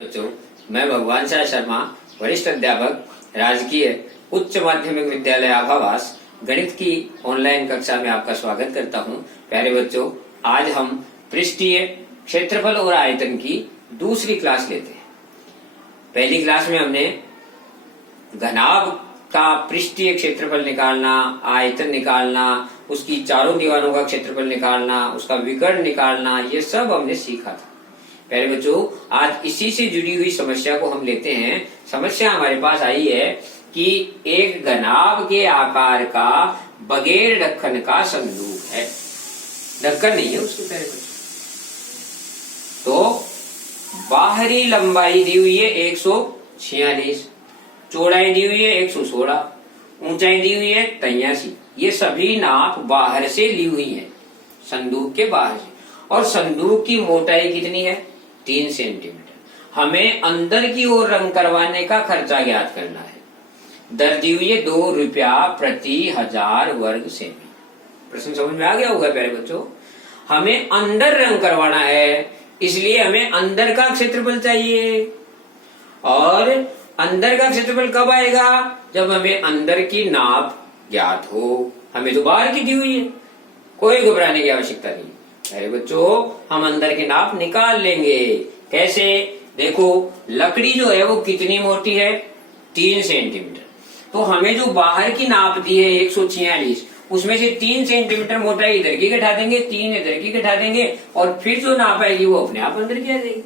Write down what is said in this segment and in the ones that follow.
बच्चों, मैं भगवान शाह शर्मा, वरिष्ठ अध्यापक, राजकीय उच्च माध्यमिक विद्यालय आभावास, गणित की ऑनलाइन कक्षा में आपका स्वागत करता हूं। प्यारे बच्चों, आज हम पृष्ठीय क्षेत्रफल और आयतन की दूसरी क्लास लेते हैं। पहली क्लास में हमने घनाभ का पृष्ठीय क्षेत्रफल निकालना, आयतन निकालना, उसकी चारों दीवारों का क्षेत्रफल निकालना, उसका विकर्ण निकालना, ये सब हमने सीखा था। प्यारे बच्चों, आज इसी से जुड़ी हुई समस्या को हम लेते हैं। समस्या हमारे पास आई है कि एक घनाभ के आकार का बगैर ढक्कन का संदूक है। ढक्कन नहीं है उसके प्यारे बच्चों। तो बाहरी लंबाई दी हुई है 146, चौड़ाई दी हुई है 116, ऊंचाई दी हुई है 83। ये सभी नाप बाहर से ली हुई है, संदूक के बाहर से। और संदूक की मोटाई कितनी है? 3 सेंटीमीटर। हमें अंदर की ओर रंग करवाने का खर्चा ज्ञात करना है। दर दी हुई है 2 रुपया प्रति 1000 वर्ग सेमी। प्रश्न समझ में आ गया होगा प्यारे बच्चों। हमें अंदर रंग करवाना है, इसलिए हमें अंदर का क्षेत्रफल चाहिए। और अंदर का क्षेत्रफल कब आएगा? जब हमें अंदर की नाप ज्ञात हो। हमें तो बाहर की दी हुई है, कोई घबराने की आवश्यकता नहीं। अरे बच्चों, हम अंदर की नाप निकाल लेंगे। कैसे? देखो, लकड़ी जो है वो कितनी मोटी है? 3 सेंटीमीटर। तो हमें जो बाहर की नाप दी है 146, उसमें से 3 सेंटीमीटर मोटाई इधर की घटा देंगे, 3 इधर की घटा देंगे, और फिर जो नाप आएगी वो अपने आप अंदर की आ जाएगी।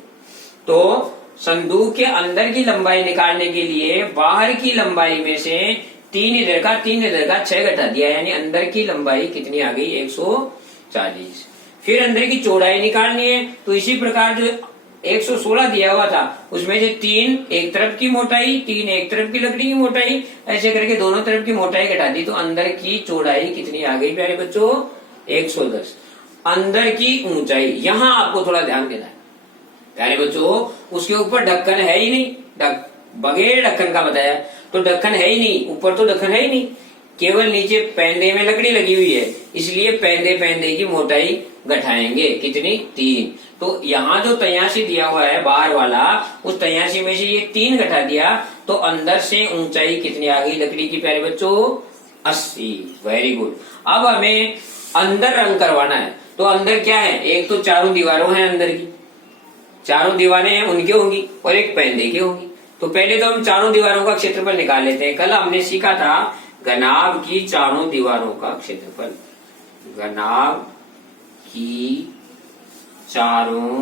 तो संदूक के अंदर की लंबाई निकालने के लिए बाहर की लंबाई में से 3 इधर का 3 इधर का 6 घटा दिया, यानी अंदर की लंबाई कितनी आ गई? 140। फिर अंदर की चौड़ाई निकालनी है, तो इसी प्रकार जो 116 दिया हुआ था उसमें से 3 एक तरफ की मोटाई, 3 एक तरफ की लकड़ी की मोटाई, ऐसे करके दोनों तरफ की मोटाई घटा दी, तो अंदर की चौड़ाई कितनी आ गई प्यारे बच्चों? 110। अंदर की ऊंचाई, यहां आपको थोड़ा ध्यान देना है प्यारे बच्चों। उसके ऊपर ढक्कन है ही नहीं, बगैर ढक्कन का बताया, तो ढक्कन है ही नहीं, ऊपर तो ढक्कन है ही नहीं, केवल नीचे पैंदे में लकड़ी लगी हुई है, इसलिए पैंदे की मोटाई घटाएंगे। कितनी? 3। तो यहाँ जो 83 दिया हुआ है बाहर वाला, उस 83 में से ये 3 घटा दिया, तो अंदर से ऊंचाई कितनी आ गई लकड़ी की प्यारे बच्चों? 80। Very good. अब हमें अंदर रंग करवाना है, तो अंदर क्या है? एक तो चारों दीवारों है, अंदर की चारों दीवारें हैं उनकी होंगी, और एक पैंदे की होंगी। तो पहले तो हम चारों दीवारों का क्षेत्रफल निकाल लेते हैं। कल हमने सीखा था घनाभ की चारों दीवारों का क्षेत्रफल। घनाभ की चारों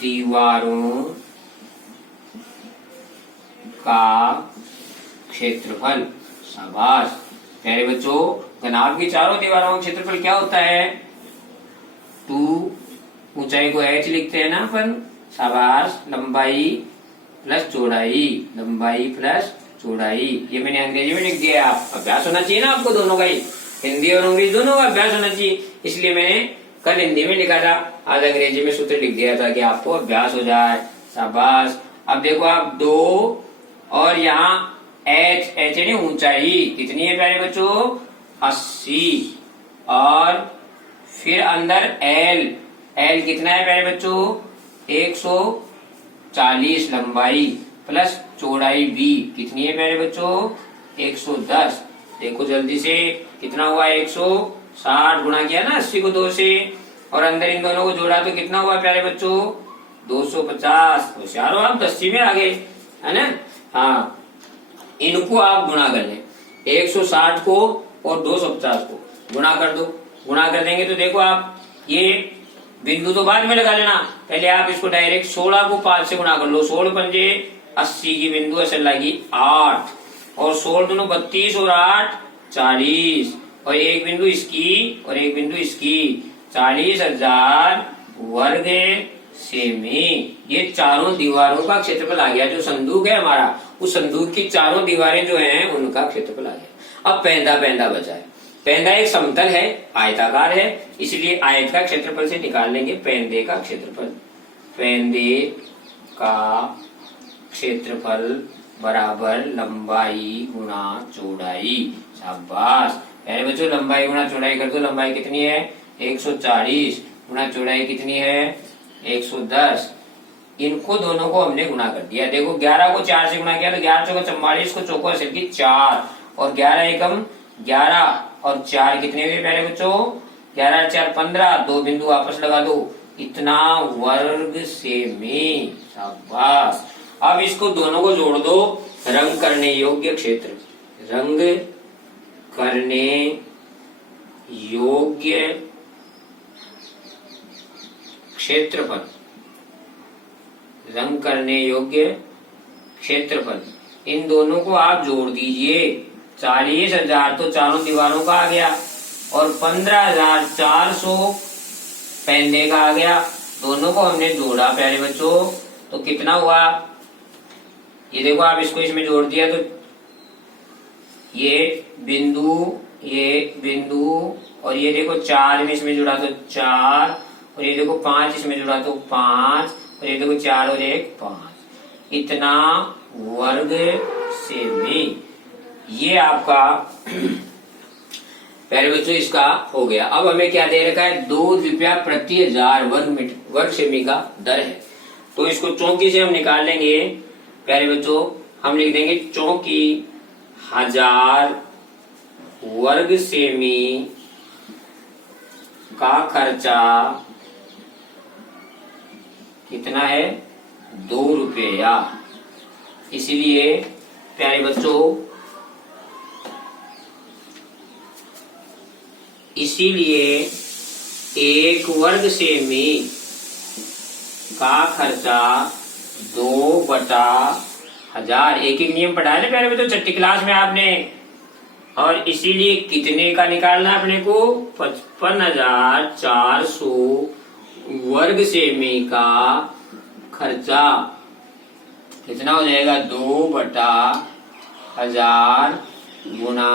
दीवारों का क्षेत्रफल। शाबाश प्यारे बच्चों, घनाभ की चारों दीवारों का क्षेत्रफल क्या होता है? 2, ऊंचाई को h लिखते हैं ना अपन। शाबाश, लंबाई प्लस चौड़ाई, लंबाई प्लस चौड़ाई। ये मैंने अंग्रेजी में लिख दिया है। आप अभ्यास होना चाहिए ना आपको, दोनों का ही, हिंदी और अंग्रेजी दोनों का अभ्यास होना चाहिए, इसलिए मैंने कल हिंदी में लिखा था, आज अंग्रेजी में सूत्र लिख दिया था कि आपको अभ्यास हो जाए। शाबाश। अब देखो आप 2 और यहाँ h यानी ऊंचाई कितनी है प्यारे बच्चों? 80। और फिर अंदर l कितना है प्यारे बच्चों? 140 लंबाई प्लस चौड़ाई b कितनी है प्यारे बच्चों? 110। देखो जल्दी से, कितना हुआ? 160 गुणा किया ना 80 को 2 से, और अंदर इन दोनों को जोड़ा तो कितना हुआ प्यारे बच्चों? 250। होशियार हो आप, 80 में आ गए, है ना? हाँ, इनको आप गुणा कर लें, 160 को और 250 को गुणा कर दो। गुणा कर देंगे तो देखो आप, ये बिंदु तो बाद में लगा लेना, पहले आप इसको डायरेक्ट 16 को 5 से गुणा कर लो। 16 पंजे 80 की बिंदु असल लगी 8, और 16 दोनों 32 और 8 40, और एक बिंदु इसकी और एक बिंदु इसकी, 40,000 वर्ग सेमी। ये चारों दीवारों का क्षेत्रफल आ गया। जो संदूक है हमारा, उस संदूक की चारों दीवारें जो हैं उनका क्षेत्रफल आ गया। अब पैंदा बचा है। पैंदा एक समतल है, आयताकार है, इसलिए आयत का क्षेत्रफल से निकाल लेंगे पैंदे का क्षेत्रफल। पैंदे का क्षेत्रफल बराबर लंबाई गुणा चौड़ाई। शाबाश प्यारे बच्चों, लंबाई गुणा चौड़ाई कर दो। लंबाई कितनी है? 140 गुणा चौड़ाई कितनी है? 110। इनको दोनों को हमने गुना कर दिया। देखो 11 को 4 से गुना किया तो 11 चौका 44 को चौको असल की 4 और 11 एकम 11 और 4 कितने हुए प्यारे बच्चों? 11 4 15, दो बिंदु आपस लगा दो, इतना वर्ग सेमी। शाबाश। अब इसको दोनों को जोड़ दो, रंग करने योग्य क्षेत्र, रंग करने योग्य क्षेत्रफल, रंग करने योग्य क्षेत्रफल, इन दोनों को आप जोड़ दीजिए। 40,000 तो चारों दीवारों का आ गया और 15,400 पैंदे का आ गया। दोनों को हमने जोड़ा प्यारे बच्चों, तो कितना हुआ? ये देखो, आप इसको इसमें जोड़ दिया तो ये बिंदु और ये देखो 4 में इसमें जुड़ा तो 4 और ये देखो 5 इसमें जुड़ा तो 5 और ये देखो 4 और 1 5, इतना वर्ग सेमी। ये आपका पहले बच्चों इसका हो गया। अब हमें क्या दे रखा है? 2 रुपया प्रति 1000 वर्ग सेमी का दर है। तो इसको चौकी से हम निकाल लेंगे प्यारे बच्चों। हम लिख देंगे चौकी 1000 वर्ग सेमी का खर्चा कितना है? 2 रुपया। इसलिए प्यारे बच्चों, इसीलिए 1 वर्ग सेमी का खर्चा 2/1000। एक एक नियम पढ़ा है प्यारे बच्चों छठी क्लास में आपने। और इसीलिए कितने का निकालना है अपने को? 55,400 वर्ग सेमी का खर्चा कितना हो जाएगा? 2/1000 गुना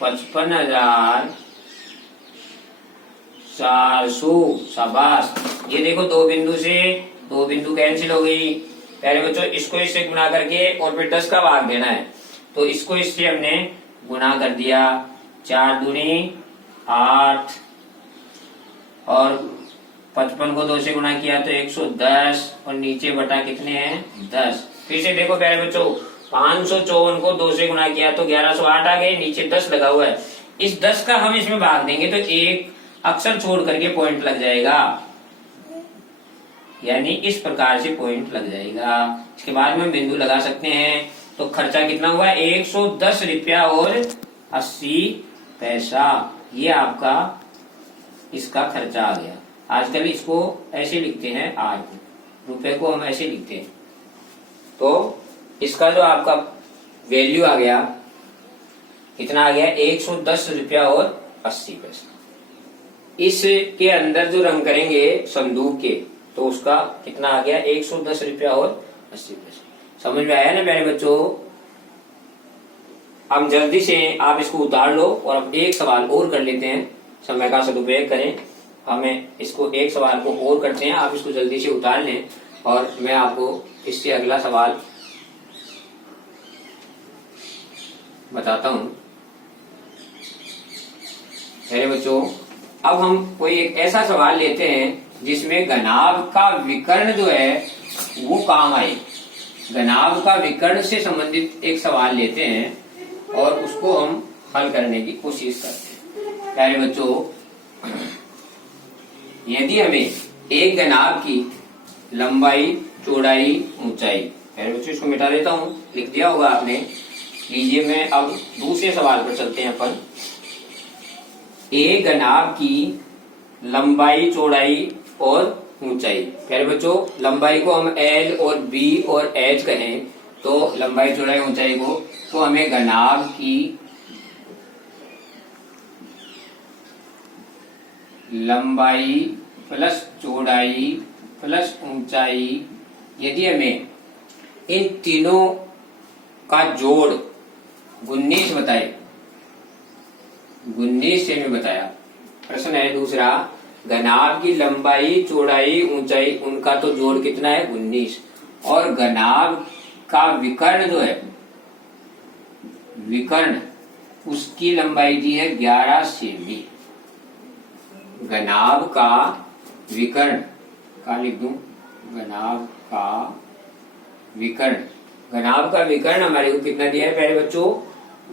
55,400। शाबाश। ये देखो दो बिंदु कैंसिल हो गई प्यारे बच्चों। इसको इससे गुना करके और फिर 10 का भाग देना है, तो इसको इससे हमने गुना कर दिया। 4 दूनी 8 और 55 को 2 से गुना किया तो 110 और नीचे बटा कितने हैं? 10। फिर से देखो प्यारे बच्चों, 554 को 2 से गुना किया तो 1108 आ गए, नीचे 10 लगा हुआ है। इस 10 का हम इसमें भाग देंगे तो एक अक्षर छोड़ करके पॉइंट लग जाएगा, यानी इस प्रकार से पॉइंट लग जाएगा। इसके बाद में हम बिंदु लगा सकते हैं। तो खर्चा कितना हुआ? 110 रुपया और 80 पैसा। ये आपका इसका खर्चा आ गया। आजकल इसको ऐसे लिखते हैं, 8 रुपए को हम ऐसे लिखते हैं। तो इसका जो आपका वैल्यू आ गया, कितना आ गया? 110 रुपया और 80 पैसा। इसके अंदर जो रंग करेंगे संदूक के, तो उसका कितना आ गया? 110 रुपया और 80 पैसा। समझ में आया ना प्यारे बच्चों? अब जल्दी से आप इसको उतार लो और अब एक सवाल और कर लेते हैं, समय का सदुपयोग करें। हमें इसको एक सवाल को और करते हैं, आप इसको जल्दी से उतार लें और मैं आपको इससे अगला सवाल बताता हूं। मेरे बच्चों, अब हम कोई एक ऐसा सवाल लेते हैं जिसमें घनाभ का विकर्ण जो है वो काम आए। घनाभ का विकर्ण से संबंधित एक सवाल लेते हैं और उसको हम हल करने की कोशिश करते हैं। प्यारे बच्चों, यदि हमें एक घनाभ की लंबाई, चौड़ाई, ऊंचाई, प्यारे बच्चों इसको मिटा देता हूं, लिख दिया होगा आपने। लीजिए, मैं अब दूसरे सवाल पर चलते हैं अपन। एक घनाभ की लंबाई, चौड़ाई और ऊंचाई। प्यारे बच्चों, लंबाई को हम L और B और H कहें, तो लंबाई, चौड़ाई, ऊंचाई को, तो हमें घनाभ की लंबाई प्लस चौड़ाई प्लस ऊंचाई, यदि हमें इन तीनों का जोड़ 19 बताए, 19 से हमें बताया। प्रश्न है दूसरा, घनाभ की लंबाई, चौड़ाई, ऊंचाई, उनका तो जोड़ कितना है? 19। और घनाभ का विकर्ण जो है, विकर्ण, उसकी लंबाई दी है 11 सेमी। घनाभ का विकर्ण का लिख दूं घनाभ का विकर्ण, घनाभ का विकर्ण हमारे को कितना दिया है प्यारे बच्चों,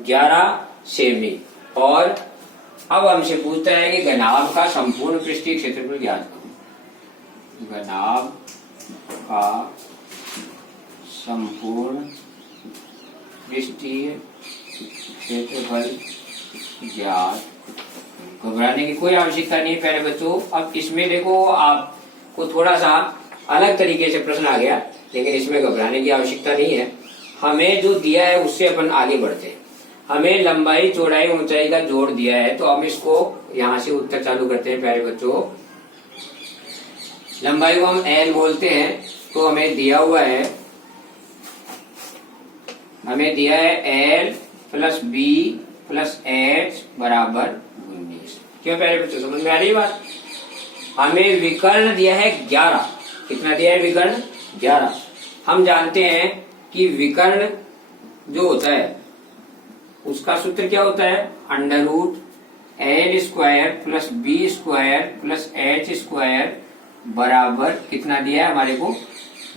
11 सेमी। और अब हमसे पूछता है कि घनाभ का संपूर्ण पृष्ठीय क्षेत्रफल ज्ञात करो। घनाभ का संपूर्ण पृष्ठीय क्षेत्रफल ज्ञात। घबराने की कोई आवश्यकता नहीं है प्यारे बच्चों। अब इसमें देखो आपको थोड़ा सा अलग तरीके से प्रश्न आ गया, लेकिन इसमें घबराने की आवश्यकता नहीं है। हमें जो दिया है उससे अपन आगे बढ़ते हैं। हमें लंबाई चौड़ाई ऊंचाई का जोड़ दिया है, तो हम इसको यहाँ से उत्तर चालू करते हैं प्यारे बच्चों। लंबाई को हम L बोलते हैं, तो हमें दिया हुआ है, हमें दिया है L plus B plus H बराबर 19। क्यों प्यारे बच्चों, समझ में आ रही बात। हमें विकर्ण दिया है 11। कितना दिया है विकर्ण, 11। हम जानते हैं कि विकर्ण जो होता है उसका सूत्र क्या होता है, under root L square plus B square plus H square बराबर कितना दिया है हमारे को,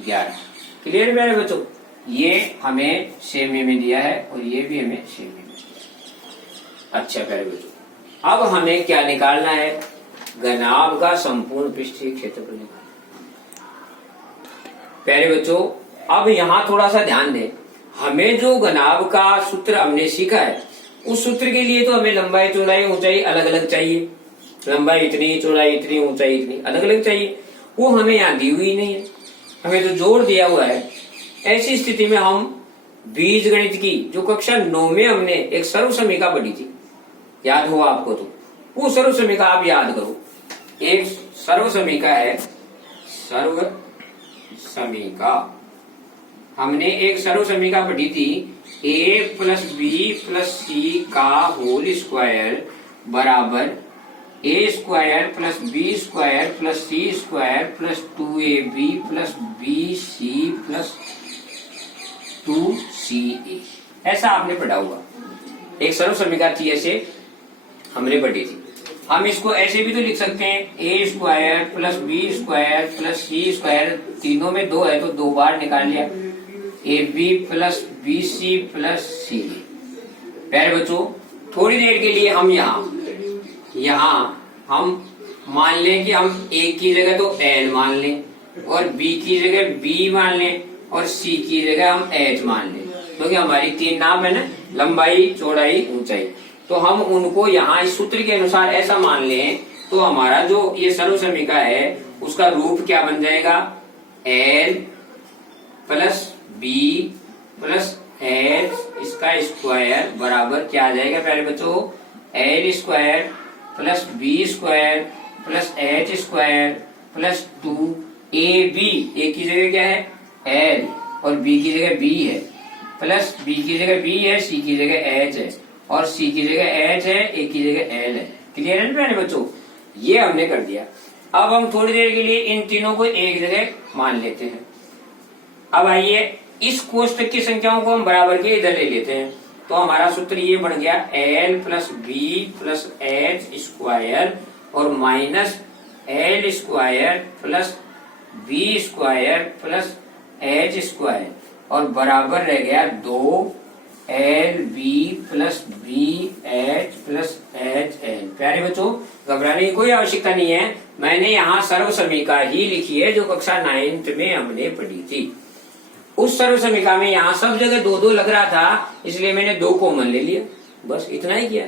11। क्लियर है प्यारे बच्चों। ये हमें सेमी में दिया है और ये भी हमें सेमी में दिया है। अच्छा प्यारे बच्चों, अब हमें क्या निकालना है, घनाभ का संपूर्ण पृष्ठीय क्षेत्रफल निकालना। प्यारे बच्चों अब यहाँ थोड़ा सा ध्यान दें। हमें जो घनाभ का सूत्र हमने सीखा है, उस सूत्र के लिए तो हमें लंबाई चौड़ाई ऊंचाई अलग अलग चाहिए। लंबाई इतनी, चौड़ाई इतनी, ऊंचाई इतनी, अलग अलग चाहिए। वो हमें यहाँ दी हुई नहीं है, हमें तो जोड़ दिया हुआ है। ऐसी स्थिति में हम बीज गणित की जो कक्षा 9 में हमने एक सर्व समीका पढ़ी थी, याद हो आपको, तो वो सर्व समीका आप याद करो। एक सर्व समीका है, सर्व समीका, हमने एक सर्व समीका पढ़ी थी, a plus B plus c का होल स्क्वायर बराबर a square plus B square plus c square plus 2ab plus B C plus 2ca। ऐसा आपने पढ़ा हुआ, एक सर्व समीका थी, ऐसे हमने पढ़ी थी। हम इसको ऐसे भी तो लिख सकते हैं, a square plus B square plus c square, तीनों में 2 है तो 2 बार निकाल लिया, ab plus B C plus C. प्यारे बच्चों थोड़ी देर के लिए हम यहाँ हम मान लें कि हम a की जगह तो l मान लें और b की जगह b मान लें और c की जगह हम h मान लें, क्योंकि हमारी 3 नाम है ना, लंबाई चौड़ाई ऊंचाई। तो हम उनको यहाँ इस सूत्र के अनुसार ऐसा मान लें, तो हमारा जो ये सर्व समीका है उसका रूप क्या बन जाएगा, l plus b plus h इसका स्क्वायर बराबर क्या आ जाएगा प्यारे बच्चों, l square plus B square plus h square plus 2ab, a की जगह क्या है l और b की जगह b है, प्लस b की जगह b है, c की जगह h है और c की जगह h है, a की जगह l है। क्लियर है प्यारे बच्चों, ये हमने कर दिया। अब हम थोड़ी देर के लिए इन तीनों को एक जगह मान लेते हैं। अब आइए इस कोष्ठक की संख्याओं को हम बराबर के इधर ले लेते हैं, तो हमारा सूत्र ये बन गया l plus B plus h square और minus l square plus B square plus h square और बराबर रह गया 2lb plus B H plus H L. प्यारे बच्चों घबराने की कोई आवश्यकता नहीं है, मैंने यहाँ सर्व समीका ही लिखी है जो कक्षा 9th में हमने पढ़ी थी। उस सर्व समीका में यहाँ सब जगह 2-2 लग रहा था, इसलिए मैंने 2 कॉमन ले लिया, बस इतना ही किया।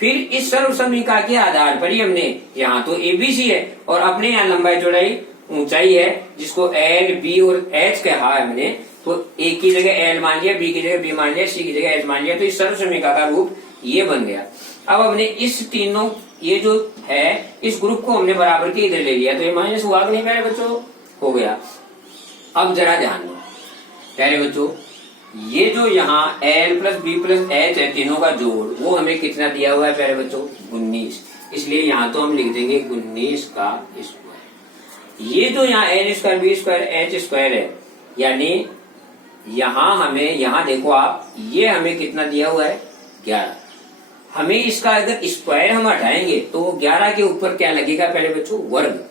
फिर इस सर्व समीका के आधार पर ही हमने यहाँ तो एबीसी है और अपने यहाँ लंबाई चौड़ाई ऊंचाई है जिसको एल बी और एच कहा है हमने, तो ए की जगह एल मान लिया, बी की जगह बी मान लिया, सी की जगह एच मान लिया, तो इस सर्व समीका का रूप ये बन गया। अब हमने इस तीनों ये जो है इस ग्रुप को हमने बराबर के इधर ले लिया, तो ये माइनस हुआ कि नहीं प्यारे बच्चों, हो गया। अब जरा ध्यान दो प्यारे बच्चों, ये जो यहाँ l plus B plus h है तीनों का जोड़, वो हमें कितना दिया हुआ है प्यारे बच्चों, 19। इसलिए यहाँ तो हम लिख देंगे 19 का स्क्वायर। ये जो यहाँ l square b square h square है, यानी यहाँ हमें, यहाँ देखो आप, ये हमें कितना दिया हुआ है 11। हमें इसका अगर स्क्वायर हम हटाएंगे तो 11 के ऊपर क्या लगेगा प्यारे बच्चों, वर्ग।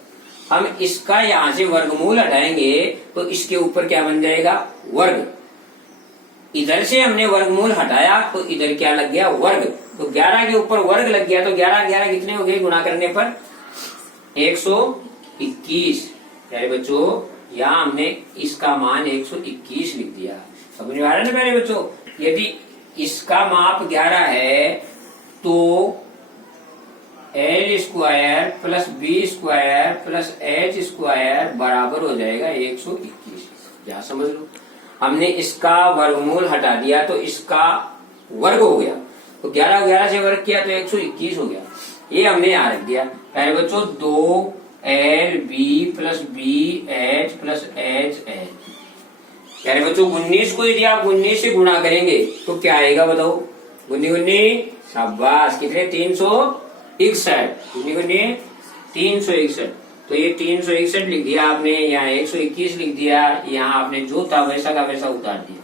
हम इसका यहाँ से वर्गमूल हटाएंगे तो इसके ऊपर क्या बन जाएगा, वर्ग। इधर से हमने वर्गमूल हटाया तो इधर क्या लग गया, वर्ग। तो 11 के ऊपर वर्ग लग गया तो 11 11 कितने हो गए गुणा करने पर 121। प्यारे बच्चों यहाँ हमने इसका मान 121 लिख दिया। समझ में आ रहा है ना प्यारे बच्चों। यदि इसका माप 11 है तो L square plus B square plus h square बराबर हो जाएगा 121। क्या समझ लो, हमने इसका वर्गमूल हटा दिया तो इसका वर्ग हो गया। तो 11 11 से वर्ग किया तो 121 हो गया। ये हमने यहाँ रख दिया। पहले बच्चों 2L B plus B H plus h h. प्यारे बच्चों 19 को यदि आप 19 से गुणा करेंगे तो क्या आएगा बताओ, 19 शाबाश कितने 361, 361। तो ये 361 लिख दिया आपने, यहाँ 121 लिख दिया, यहाँ आपने जो था वैसा का वैसा उतार दिया।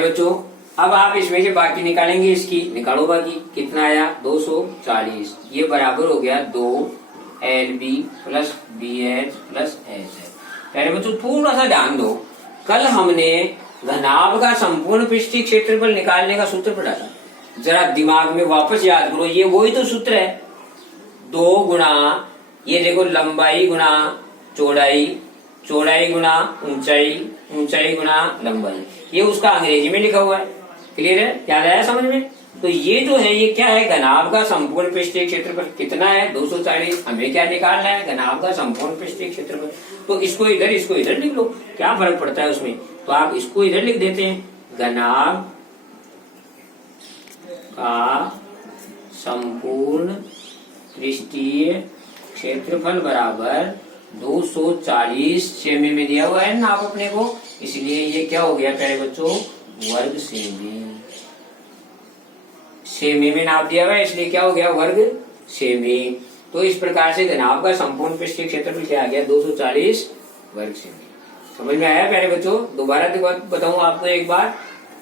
बच्चों अब आप इसमें से बाकी निकालेंगे, इसकी निकालो बाकी कितना आया 240। ये बराबर हो गया 2LB plus BH plus HH। पहले बच्चों थोड़ा सा ध्यान दो, कल हमने घनाभ का संपूर्ण पृष्ठीय क्षेत्रफल निकालने का सूत्र पढ़ा था। जरा दिमाग में वापस याद करो, ये वही तो सूत्र है। 2 गुणा ये देखो लंबाई गुणा चौड़ाई, चौड़ाई गुणा ऊंचाई, ऊंचाई गुणा लंबाई। ये उसका अंग्रेजी में लिखा हुआ है। क्लियर है, याद आया समझ में। तो ये जो है ये क्या है, घनाभ का संपूर्ण पृष्ठीय क्षेत्रफल कितना है 240। हमें क्या निकालना है, घनाभ का संपूर्ण पृष्ठीय क्षेत्रफल। तो इसको इधर लिख लो, क्या फर्क पड़ता है उसमें। तो आप इसको इधर लिख देते हैं, घनाभ का संपूर्ण पृष्ठीय क्षेत्रफल बराबर 240 सेमी में दिया हुआ है ना आप अपने को, इसलिए ये क्या हो गया प्यारे बच्चों, वर्ग सेमी। सेमी में नाप दिया हुआ है इसलिए क्या हो गया, वर्ग सेमी। तो इस प्रकार से घनाभ का संपूर्ण पृष्ठीय क्षेत्रफल क्या आ गया 240 वर्ग सेमी। समझ में आया प्यारे बच्चों। दोबारा बताऊं आपको एक बार,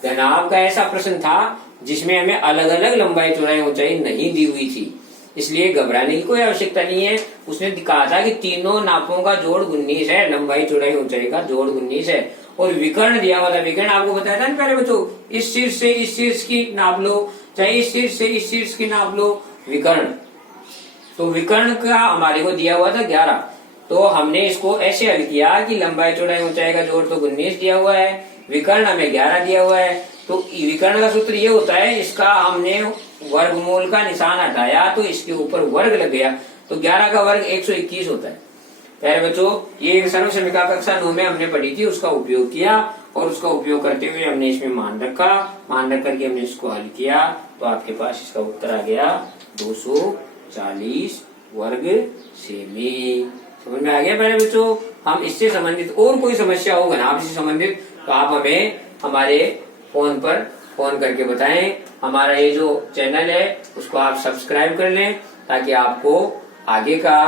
घनाभ का ऐसा प्रश्न था जिसमें हमें अलग अलग लंबाई चौड़ाई ऊंचाई नहीं दी हुई थी, इसलिए घबराने की कोई आवश्यकता नहीं है। उसने दिखा था कि तीनों नापों का जोड़ 19 है, लंबाई चौड़ाई ऊंचाई का जोड़ 19 है, और विकर्ण दिया हुआ था। विकर्ण आपको बताया था ना प्यारे बच्चों, इस शीर्ष से इस शीर्ष की नाप लो, चाहे इस शीर्ष से इस शीर्ष की नाप लो, विकर्ण। तो विकर्ण का हमारे को दिया हुआ था 11। तो हमने इसको ऐसे हल किया कि लंबाई चौड़ाई ऊंचाई का जोड़ तो 19 दिया हुआ है, विकर्ण हमें 11 दिया हुआ है। तो विकर्ण का सूत्र ये होता है, इसका हमने वर्गमूल का निशान हटाया तो इसके ऊपर वर्ग लग गया। तो 11 का वर्ग 121 होता है। प्यारे बच्चों ये एक सर्व समीकरण कक्षा 9 में हमने पढ़ी थी, उसका उपयोग किया और उसका उपयोग करते हुए हमने इसमें मान रखा, मान रख करके हमने इसको हल किया तो आपके पास इसका उत्तर आ गया 240 वर्ग सेमी। समझ में आ गया प्यारे बच्चों। हम इससे संबंधित और कोई समस्या हो घनाभ से संबंधित तो आप हमें हमारे फोन पर फोन करके बताएं। हमारा ये जो चैनल है उसको आप सब्सक्राइब कर लें ताकि आपको आगे का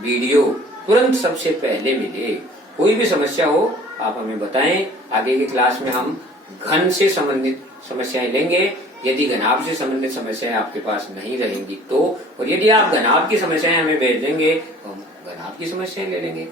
वीडियो तुरंत सबसे पहले मिले। कोई भी समस्या हो आप हमें बताएं। आगे की क्लास में हम घन से संबंधित समस्याएं लेंगे। यदि घनाभ से संबंधित समस्याएं आपके पास नहीं रहेंगी तो, और यदि आप घनाभ की समस्याएं हमें भेज देंगे तो हम घनाभ की समस्याएं ले लेंगे।